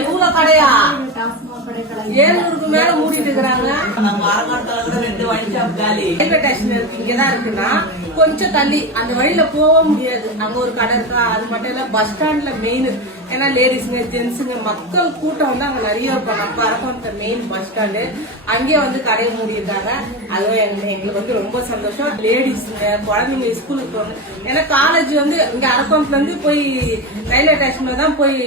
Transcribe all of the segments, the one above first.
இவ்வளவு கடையா 700க்கு மேல மூடிட்டு இருக்கிறாங்க. ரயில்வே ஸ்டேஷன் இருக்கு, இங்கதான் இருக்குன்னா கொஞ்சம் தள்ளி அந்த வழியில போக முடியாது. அங்க ஒரு கடை இருக்கா, அது மட்டும் இல்ல பஸ் ஸ்டாண்ட்ல மெயின். ஏன்னா லேடிஸுங்க ஜென்ஸுங்க மக்கள் கூட்டம் வந்து அங்க நிறைய இருக்கும். நம்ம அரக்கோணத்துல மெயின் பஸ் ஸ்டாண்டு, அங்கே வந்து கடையை மூடி இருக்காங்க. அதுவும் எங்களுக்கு வந்து ரொம்ப சந்தோஷம். லேடிஸுங்க குழந்தைங்க ஸ்கூலுக்கு போகணும். ஏன்னா காலேஜ் வந்து இங்க அரக்கோணத்துல இருந்து போய் ரயில்வே ஸ்டேஷன்ல தான் போய்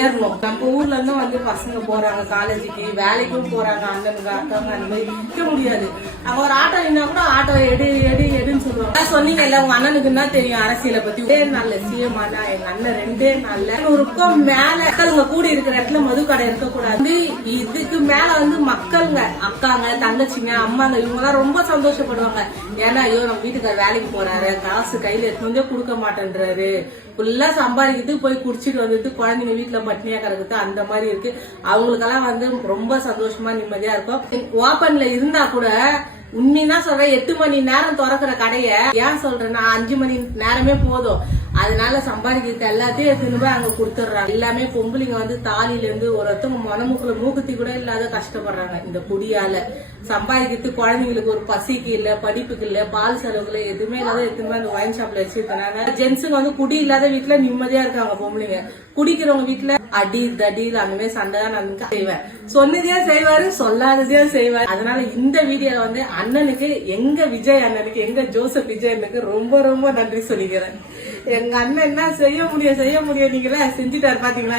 ஏறணும். நம்ம ஊர்ல இருந்தும் வந்து பசங்க போறாங்க காலேஜுக்கு, வேலைக்கும் போறாங்க. அண்ணனுங்க அக்காங்க அந்த மாதிரி நிக்க முடியாது. அவங்க ஒரு ஆட்டோ நின்னா கூட ஆட்டோ எடுன்னு சொல்லுவாங்க. சொன்னீங்க இல்ல உங்க அண்ணனுக்கு தான் தெரியும் அரசியலை பத்தி. ஒரே நாள்ல சிஎம் ஆனா எங்க அண்ணன் 2 நாள்ல ஒருக்கும் மேல மக்களுங்க கூடி இருக்கிற இடத்துல மது கடை இருக்கக்கூடாது. இதுக்கு மேல வந்து மக்களுங்க அக்காங்க தங்கச்சிங்க அம்மாங்க இவங்க எல்லாம் ரொம்ப சந்தோஷப்படுவாங்க. ஏன்னா ஐயோ நம்ம வீட்டுக்கார வேலைக்கு போறாரு, காசு கையில எடுத்து கொடுக்க மாட்டேன்றாரு, ஃபுல்லா சம்பாதிக்கிட்டு போய் குடிச்சிட்டு வந்துட்டு குழந்தைங்க வீட்டுல பட்னியா கிடக்குது. அந்த மாதிரி இருக்கு. அவங்களுக்கெல்லாம் வந்து ரொம்ப சந்தோஷமா நிம்மதியா இருக்கும். ஓப்பன்ல இருந்தா கூட உண்மைதான் சொல்றேன், 8 மணி நேரம் திறக்கிற கடைய ஏன் சொல்றேன்னா 5 மணி நேரமே போதும். அதனால சம்பாதிக்கிறது எல்லாத்தையும் எடுத்துன்னு போய் அங்க கொடுத்துடுறாங்க. எல்லாமே பொம்பளைங்க வந்து தாலியில இருந்து ஒருத்தவங்க மனமுக்குள்ள மூக்குத்தி கூட இல்லாத கஷ்டப்படுறாங்க இந்த குடியால. சம்பாதிக்கிறது குழந்தைங்களுக்கு ஒரு பசிக்கு இல்ல, படிப்புக்கு இல்ல, பால் செலவுல எதுவுமே இல்லாத எடுத்துன்னு அந்த ஒயின் ஷாப்ல வச்சிருக்காங்க. ஜென்ஸுங்க வந்து குடி இல்லாத வீட்டுல நிம்மதியா இருக்காங்க. பொம்பளைங்க குடிக்கிறவங்க வீட்டுல அடி தடியில் அந்த மாதிரி சண்டை தான் நான் செய்வேன். சொன்னதையும் செய்வாரு, சொல்லாததையும் செய்வாரு. அதனால இந்த வீடியோல வந்து அண்ணனுக்கு, எங்க விஜய் அண்ணனுக்கு, எங்க ஜோசப் விஜய் அண்ணனுக்கு ரொம்ப ரொம்ப நன்றி சொல்லிக்கிறேன். எங்க அண்ணன் என்ன செய்ய முடியும் நீங்களே செஞ்சுட்டாரு பாத்தீங்களா.